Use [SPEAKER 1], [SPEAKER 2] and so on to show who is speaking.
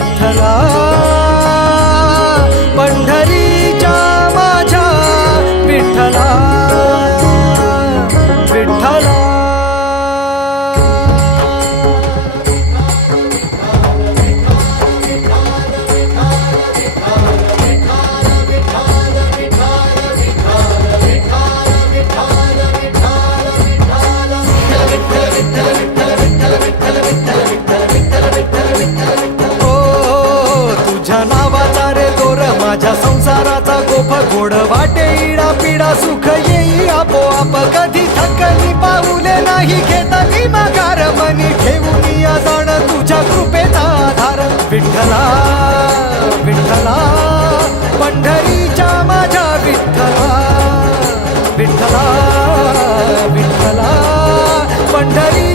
[SPEAKER 1] विठ्ठला गोड वाटे इडा पिडा सुख येई आपोआप कधी थकली पाऊले नाही घेतली माघार मनी. ठेवून या जाण तुझ्या कृपेचा आधार. विठ्ठला विठ्ठला पंढरीच्या माझ्या विठ्ठला. विठ्ठला विठ्ठला पंढरी